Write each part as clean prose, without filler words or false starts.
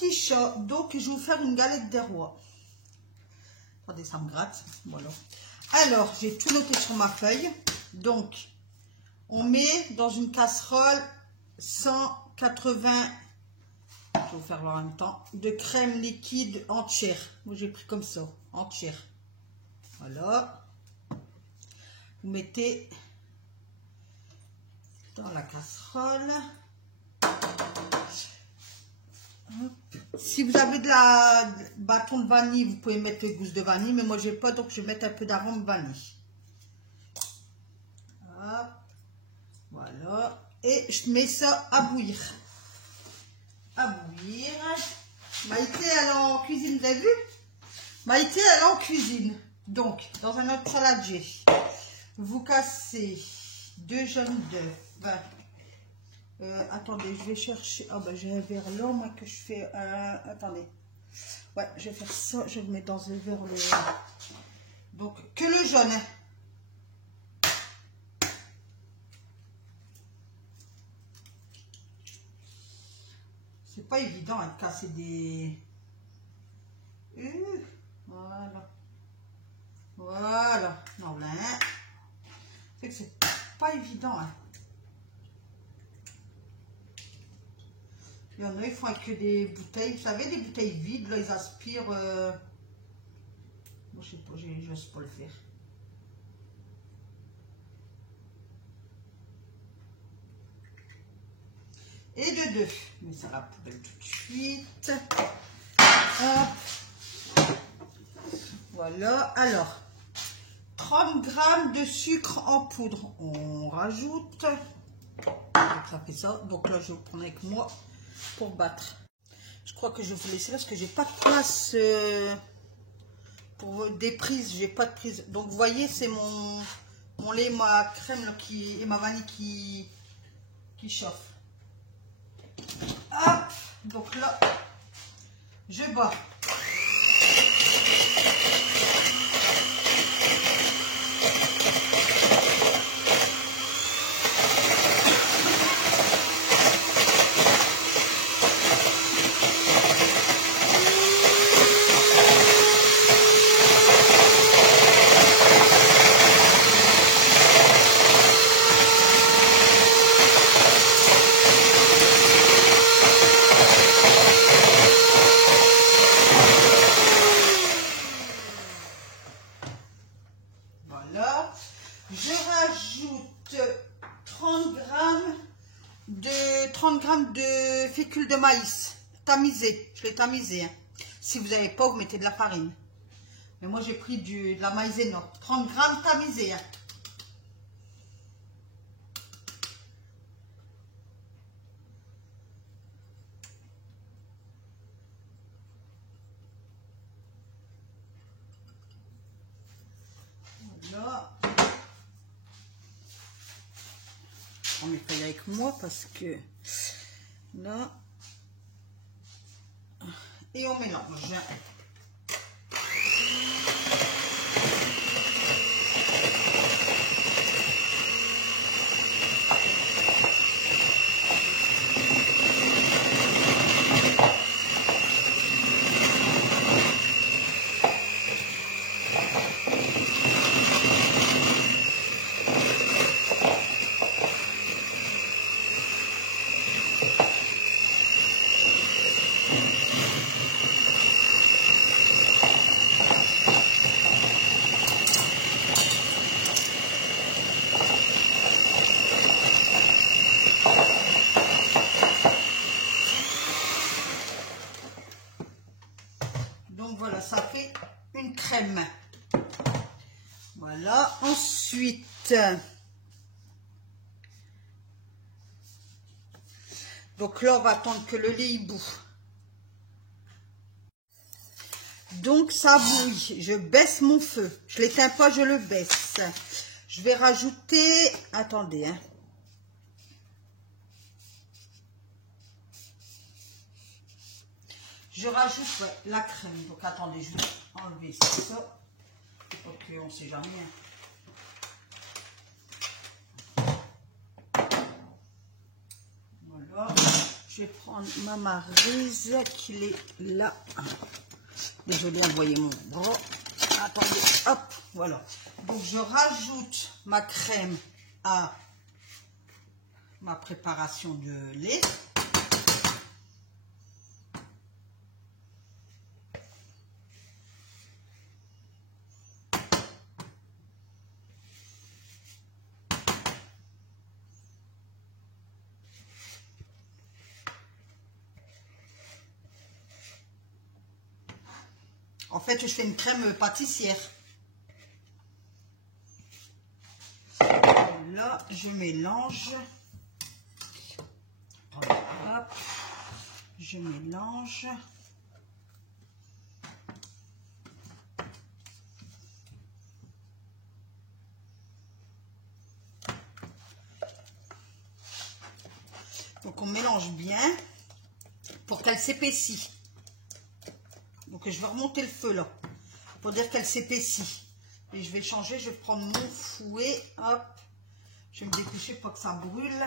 petits chats, donc je vais vous faire une galette des rois. Attendez, ça me gratte. Voilà. Alors, j'ai tout noté sur ma feuille. Donc, on met dans une casserole 180, je vais vous faire voir en même temps, de crème liquide entière. Moi, j'ai pris comme ça, entière. Voilà. Vous mettez dans la casserole. Si vous avez de la bâton de vanille, vous pouvez mettre les gousses de vanille, mais moi j'ai pas, donc je vais mettre un peu d'arôme vanille. Hop, voilà, et je mets ça à bouillir. À bouillir. Maïté elle est en cuisine, vous avez vu? Maïté elle est en cuisine. Donc dans un autre saladier, vous cassez 2 jaunes d'œufs. Attendez, je vais chercher. Ah ben j'ai un verre là, moi que je fais. Attendez. Ouais, je vais faire ça. Je vais le mettre dans un verre le. Donc que le jaune. C'est pas évident de casser des. Voilà. Voilà. Non là. C'est que c'est pas évident. Hein. Il y en a, ils font avec des bouteilles, vous savez, des bouteilles vides, là, ils aspirent. Moi, je sais pas, j'ose pas le faire. Et de 2. Je mets ça à la poubelle tout de suite. Hop. Voilà. Alors, 30 g de sucre en poudre. On rajoute. Donc, ça fait ça. Donc là, je vais vous prendre avec moi pour battre. Je crois que je vais vous laisser parce que j'ai pas de place pour des prises, j'ai pas de prise. Donc vous voyez, c'est mon lait, ma crème là, et ma vanille qui chauffe. Hop, donc là, je bats. Je rajoute 30 g de fécule de maïs tamisé. Je l'ai tamisé. Hein. Si vous n'avez pas, vous mettez de la farine. Mais moi, j'ai pris de la maïzena. 30 g tamisé. Hein. Voilà. Je prends mes feuilles avec moi parce que là. Et on mélange. Donc voilà, ça fait une crème. Voilà, ensuite, donc là on va attendre que le lait bout. Donc ça bouille, je baisse mon feu, je l'éteins pas, je le baisse. Je vais rajouter, attendez, hein. Je rajoute la crème. Donc attendez, je vais enlever ça. Ok, on ne sait jamais. Voilà. Je vais prendre ma maryse qui est là. Désolée, envoyer mon bras. Attendez, hop, voilà. Donc je rajoute ma crème à ma préparation de lait. En fait, je fais une crème pâtissière. Là, je mélange. Hop, je mélange. Donc, on mélange bien pour qu'elle s'épaissit. Donc, je vais remonter le feu là pour dire qu'elle s'épaissit. Et je vais changer, je vais prendre mon fouet. Hop, je vais me dépêcher pour que ça brûle.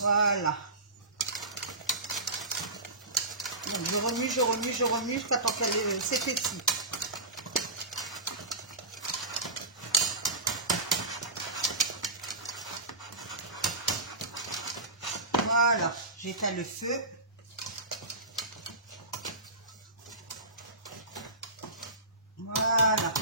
Voilà. Donc, je remue jusqu'à temps qu'elle s'épaissit. Voilà, j'éteins le feu. Voilà.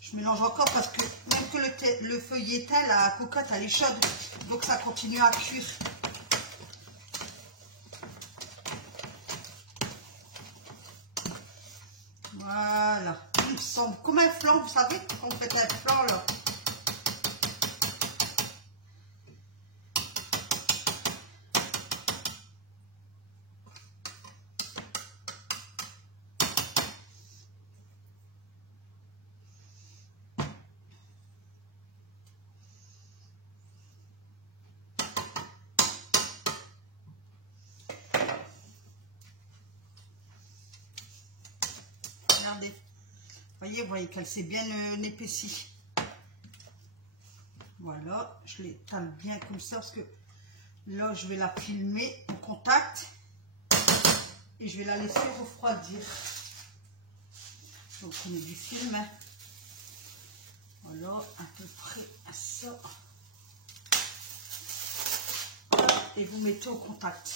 Je mélange encore parce que même que le feu y éteint, la cocotte elle est chaude, donc ça continue à cuire. Voilà. Il semble comme un flan, vous savez, quand vous faites un flan là. Regardez. Vous voyez qu'elle s'est bien épaissie. Voilà, je l'étale bien comme ça parce que là, je vais la filmer au contact et je vais la laisser refroidir. Donc, on met du film. Voilà, à peu près à ça. Et vous mettez au contact.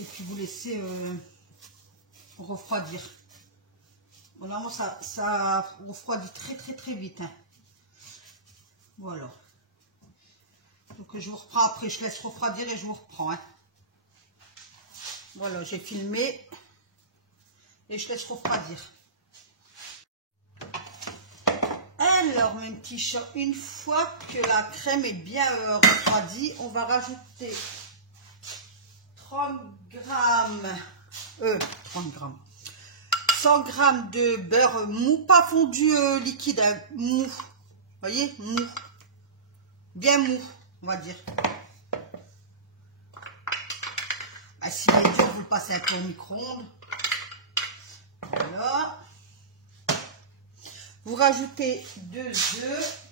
Et puis, vous laissez refroidir. Voilà, moi, ça refroidit très vite. Hein. Voilà. Donc, je vous reprends après. Je laisse refroidir et je vous reprends. Hein. Voilà, j'ai filmé. Et je laisse refroidir. Alors, mes petits chats, une fois que la crème est bien refroidie, on va rajouter 30 grammes, 100 grammes de beurre mou, pas fondu liquide, hein, mou. Vous voyez, mou. Bien mou, on va dire. Bah, si il est dur, vous le passez un peu au micro-ondes. Voilà. Vous rajoutez 2 œufs.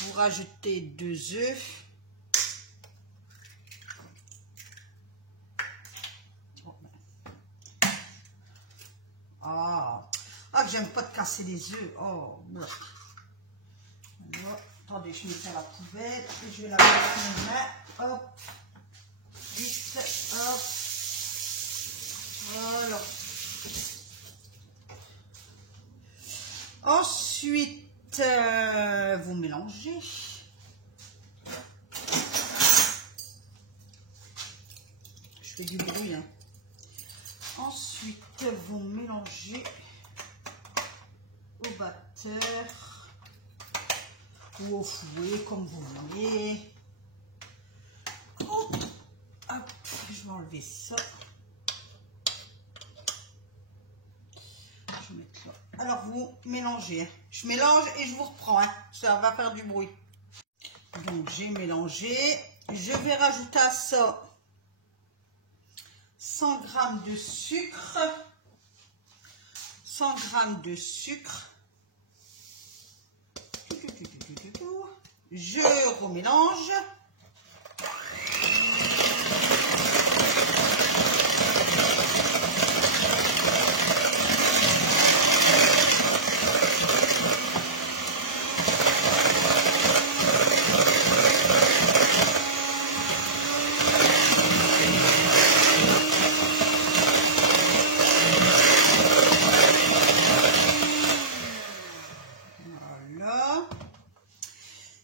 Vous rajoutez 2 œufs. Ah, que j'aime pas de casser les œufs. Oh, voilà. Attendez, je mets ça à la poubelle et je vais la mettre avec mes mains. Hop. Vite, hop. Voilà. Ensuite, vous mélangez. Je fais du bruit. Hein. Ensuite, vous mélangez au batteur ou au fouet, comme vous voulez. Hop, je vais enlever ça. Je vais mettre là. Alors, vous mélangez. Hein. Je mélange et je vous reprends. Hein. Ça va faire du bruit. Donc, j'ai mélangé. Je vais rajouter à ça 100 g de sucre. 100 g de sucre. Je remélange.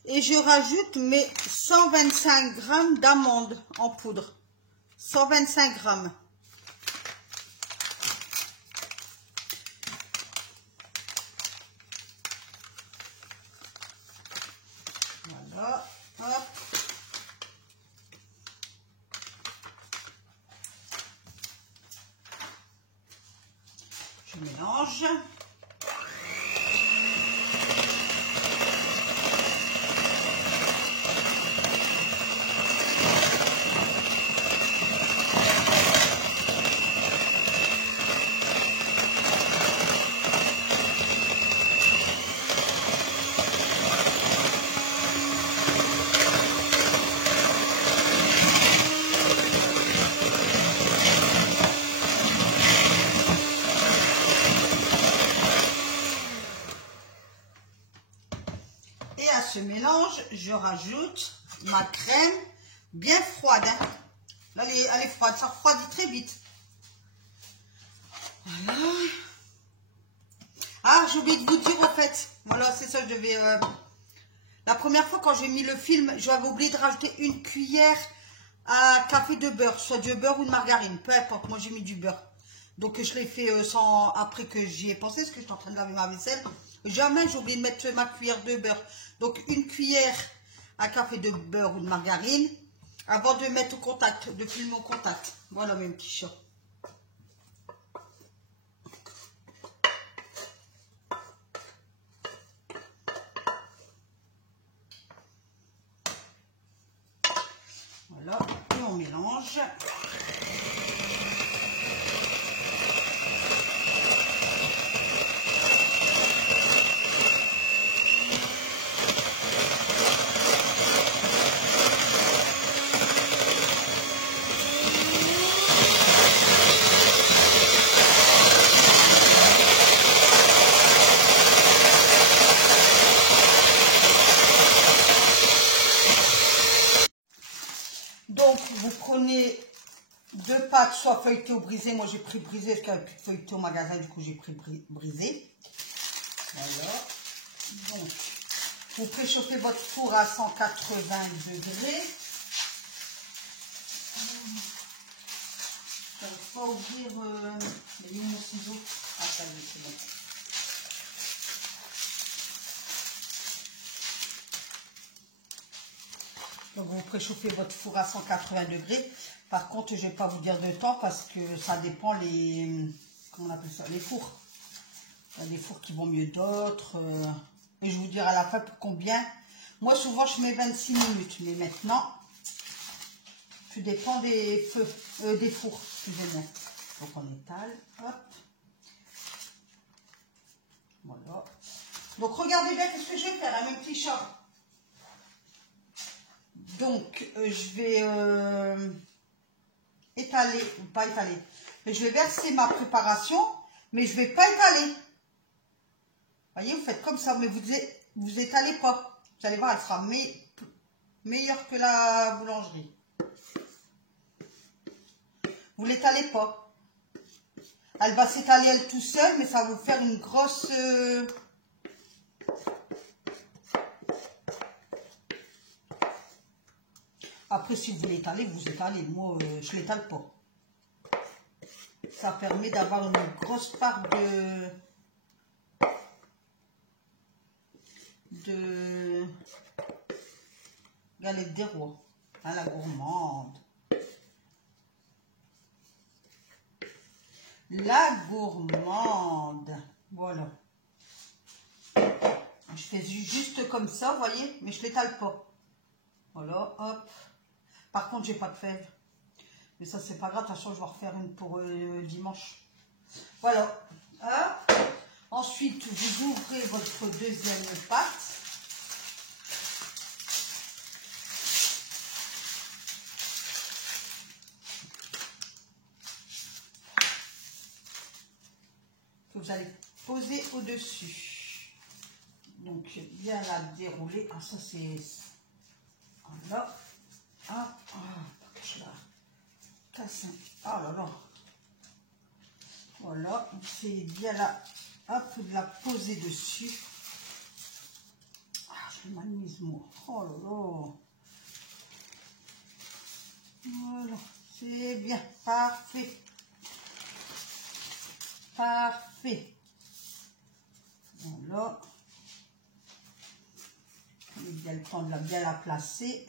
Et je rajoute mes 125 g d'amandes en poudre. 125 g. Voilà. Hop. Je mélange. Et à ce mélange, je rajoute ma crème bien froide. Hein. Là, elle est froide, ça refroidit très vite. Voilà. Ah, j'ai oublié de vous dire au fait. Voilà, c'est ça, je devais... La première fois, quand j'ai mis le film, j'avais oublié de rajouter une cuillère à café de beurre, soit du beurre ou de margarine, peu importe. Moi, j'ai mis du beurre. Donc, je l'ai fait sans... Après que j'y ai pensé, parce que j'étais en train de laver ma vaisselle. Jamais j'ai oublié de mettre ma cuillère de beurre. Donc, une cuillère à café de beurre ou de margarine avant de mettre au contact, de filmer au contact. Voilà mes petits chats. Voilà, et on mélange. Donc, vous prenez deux pâtes, soit feuilletées ou brisées. Moi, j'ai pris brisé, parce qu'il n'y avait plus de feuilleté au magasin, du coup, j'ai pris brisé. Voilà. Donc, vous préchauffez votre four à 180 degrés. Je n'arrive pas à ouvrir mon ciseau. Ah, ça y est, c'est bon. Donc, vous préchauffez votre four à 180 degrés. Par contre, je ne vais pas vous dire de temps parce que ça dépend comment on appelle ça, les fours. Il y a des fours qui vont mieux d'autres. Et je vous dirai à la fin pour combien. Moi, souvent, je mets 26 minutes. Mais maintenant, tout dépend des des fours. Excusez-moi. Donc, on étale. Hop. Voilà. Donc, regardez bien ce que je vais faire, un même petit chat. Donc, je vais étaler, ou pas étaler, mais je vais verser ma préparation, mais je ne vais pas étaler. Voyez, vous faites comme ça, mais vous étalez pas. Vous allez voir, elle sera meilleure que la boulangerie. Vous l'étalez pas. Elle va s'étaler elle tout seule, mais ça va vous faire une grosse... Après, si vous voulez étaler, vous étalez. Moi, je ne l'étale pas. Ça permet d'avoir une grosse part de galette des rois. Hein, la gourmande. La gourmande. Voilà. Je fais juste comme ça, vous voyez, mais je ne l'étale pas. Voilà, hop. Par contre, j'ai pas de fèves. Mais ça, c'est pas grave. De toute façon, je vais refaire une pour dimanche. Voilà. Hop. Ensuite, vous ouvrez votre deuxième pâte. Que vous allez poser au-dessus. Donc, bien la dérouler. Ah, ça c'est... Voilà. Ah, je la casse. Ah là là. Voilà. C'est bien là. Hop, de la poser dessus. Ah, je l'ai mal mise, moi. Oh là là. Voilà. C'est bien. Parfait. Parfait. Voilà. On a bien le temps de bien la placer.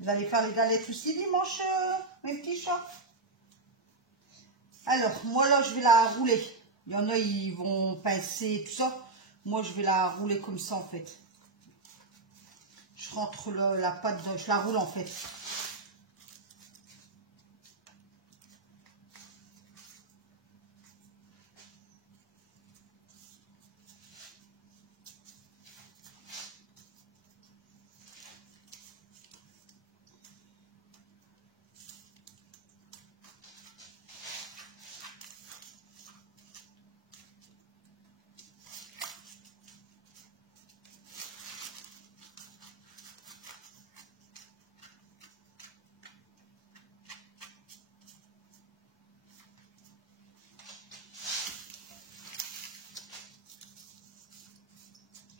Vous allez faire les galettes aussi dimanche, mes petits chats? Alors, moi là, je vais la rouler. Il y en a, ils vont pincer, tout ça. Moi, je vais la rouler comme ça, en fait. Je rentre la pâte, je la roule, en fait.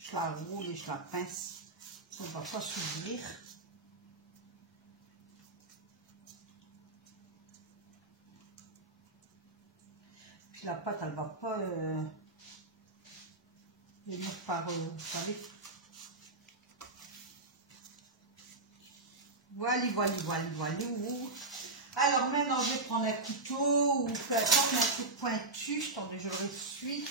Je la roule et je la pince. Ça ne va pas s'ouvrir. Puis la pâte, elle ne va pas venir par, vous savez. Voilà, voilà, voilà, voilà. Alors maintenant, je vais prendre un couteau ou prendre un coup pointu. Attendez, je le ressuie.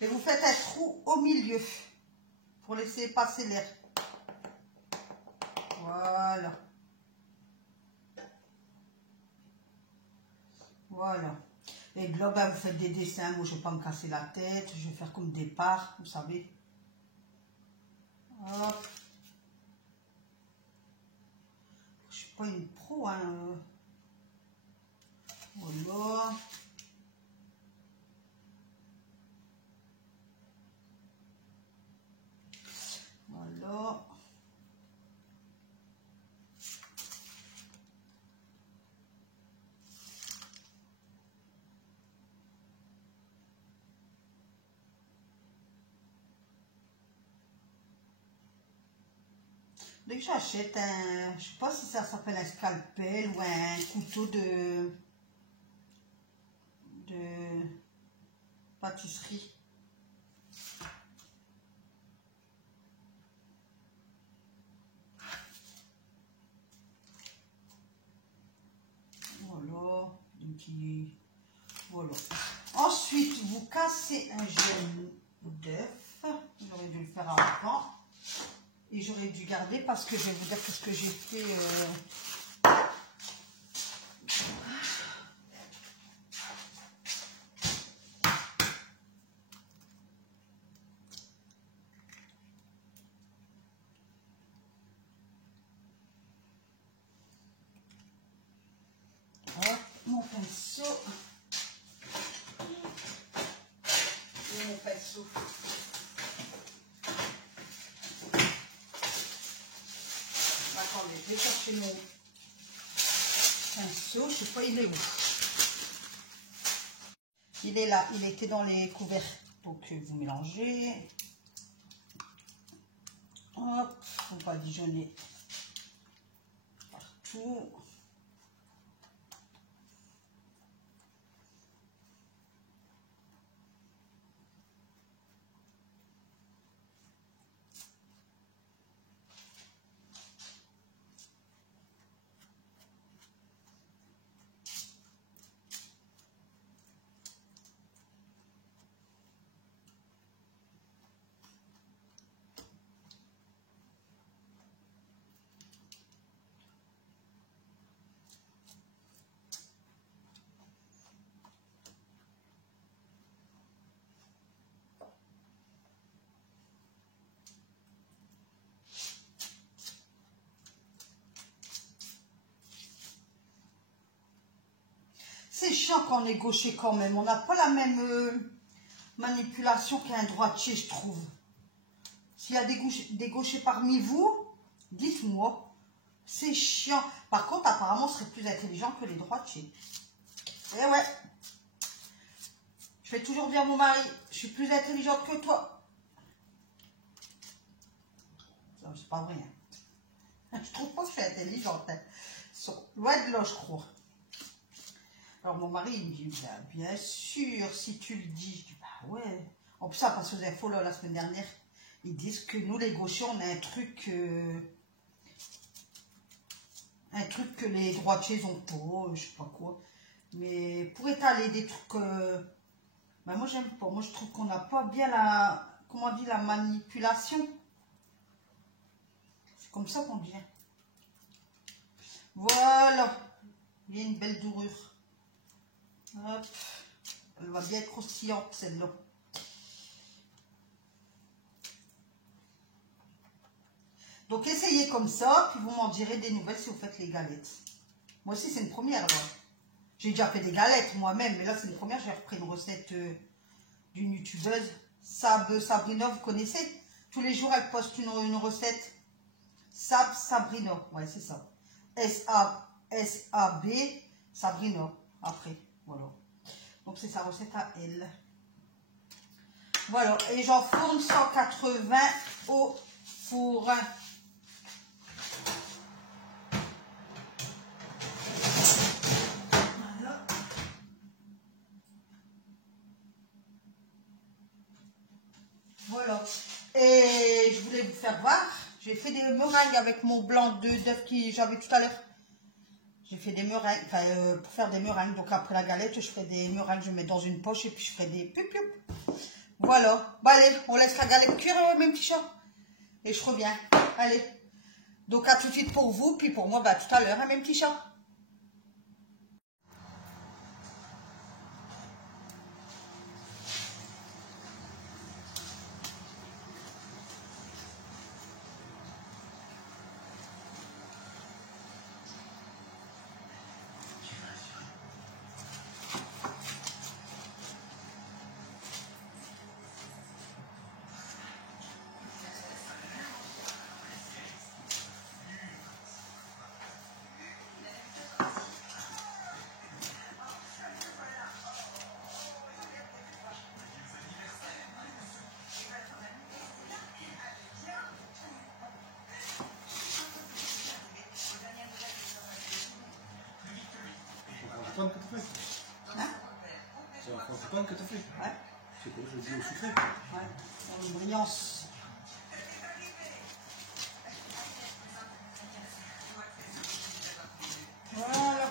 Et vous faites un trou au milieu pour laisser passer l'air. Voilà. Voilà. Et de là, ben, vous faites des dessins. Moi, je ne vais pas me casser la tête. Je vais faire comme des parts, vous savez. Hop. Je ne suis pas une pro, hein. Voilà. Voilà. Dès que j'achète un, je sais pas si ça s'appelle un scalpel ou un couteau de pâtisserie. Voilà, un petit, voilà. Ensuite, vous cassez un jaune d'œuf. J'aurais dû le faire avant. Et j'aurais dû garder parce que je vais vous dire qu'est-ce que j'ai fait. Mon pinceau. Et mon pinceau. Attendez, je vais chercher mon pinceau. Je sais pas, il est où? Il est là, il était dans les couverts. Donc vous mélangez. Hop, faut pas dijonner partout. C'est chiant quand on est gaucher quand même. On n'a pas la même manipulation qu'un droitier, je trouve. S'il y a des gauchers parmi vous, dites-moi. C'est chiant. Par contre, apparemment, on serait plus intelligent que les droitiers. Eh ouais. Je vais toujours dire à mon mari, je suis plus intelligente que toi. Ça, c'est pas vrai. Hein. Je trouve pas que je suis intelligente. Hein. Loin de là, je crois. Alors, mon mari, il me dit, bah, bien sûr, si tu le dis. Je dis, bah ouais. En plus, ça passe aux infos, là, la semaine dernière. Ils disent que nous, les gauchers, on a un truc que les droitiers ont pas, je sais pas quoi. Mais pour étaler des trucs, ben moi j'aime pas. Moi je trouve qu'on n'a pas bien comment on dit, la manipulation. C'est comme ça qu'on dit. Voilà. Il y a une belle dorure. Hop. Elle va bien être croustillante celle-là. Donc essayez comme ça, puis vous m'en direz des nouvelles si vous faites les galettes. Moi aussi c'est une première là. J'ai déjà fait des galettes moi-même, mais là c'est une première. J'ai repris une recette d'une youtubeuse, Sabrina, vous connaissez? Tous les jours elle poste une recette. Sabrina, ouais c'est ça. S-A-B, Sabrina, après, voilà. Donc c'est sa recette à elle. Voilà, et j'enfourne 180 au four. Voilà. Et je voulais vous faire voir, j'ai fait des meringues avec mon blanc d'œuf que j'avais tout à l'heure. J'ai fait des meringues, enfin pour faire des meringues. Donc après la galette, je ferai des meringues, je mets dans une poche et puis je ferai des piou-piou. Voilà. Bah allez, on laisse la galette cuire, mes petits chats. Et je reviens. Allez. Donc à tout de suite pour vous, puis pour moi, bah tout à l'heure, hein, mes petits chats. Que tu fais. Hein? C'est un frangipane que tu as fait. Ouais. C'est quoi, je le dis au sucré? Ouais, dans une brillance. Voilà.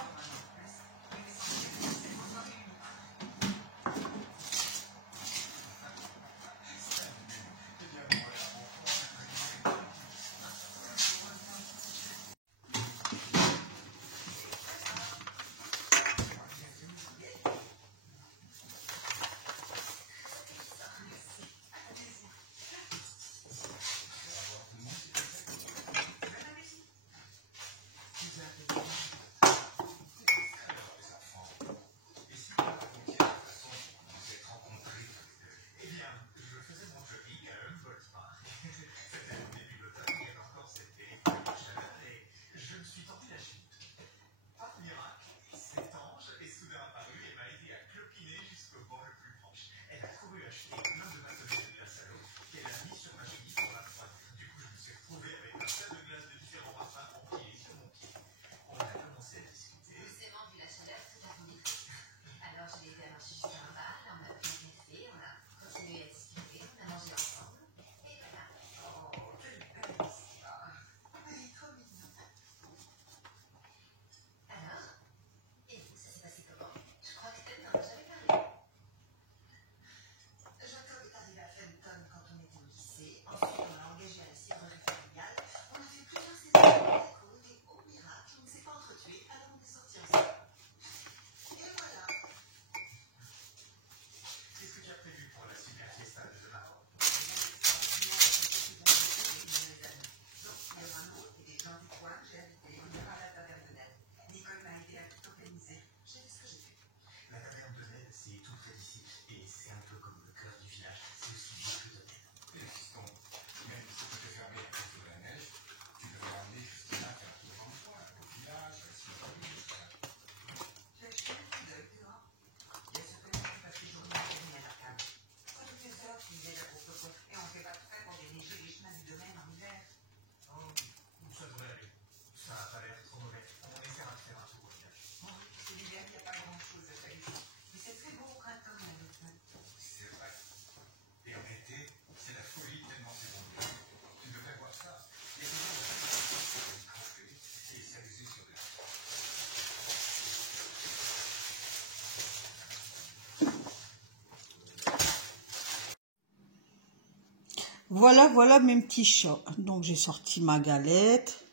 Voilà mes petits chats. Donc j'ai sorti ma galette.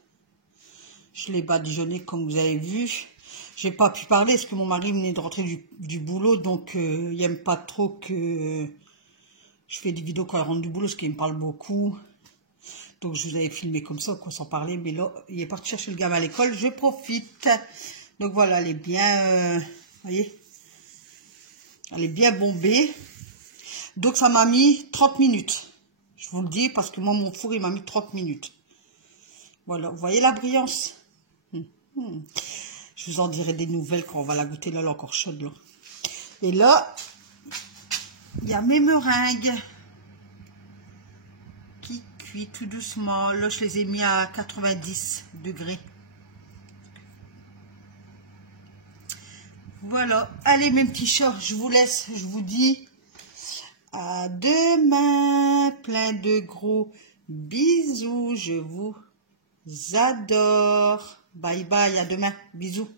Je l'ai badigeonnée comme vous avez vu. J'ai pas pu parler parce que mon mari venait de rentrer du boulot. Donc il n'aime pas trop que je fais des vidéos quand il rentre du boulot parce qu'il me parle beaucoup. Donc je vous avais filmé comme ça, qu'on s'en parlait. Mais là, il est parti chercher le gamin à l'école. Je profite. Donc voilà, elle est bien... voyez, elle est bien bombée. Donc ça m'a mis 30 minutes. Je vous le dis parce que moi, mon four, il m'a mis 30 minutes. Voilà, vous voyez la brillance? Je vous en dirai des nouvelles quand on va la goûter. Là, elle est encore chaude. Là. Et là, il y a mes meringues qui cuit tout doucement. Là, je les ai mis à 90 degrés. Voilà. Allez, mes petits chats, je vous laisse. Je vous dis à demain. Plein de gros bisous. Je vous adore. Bye bye. À demain. Bisous.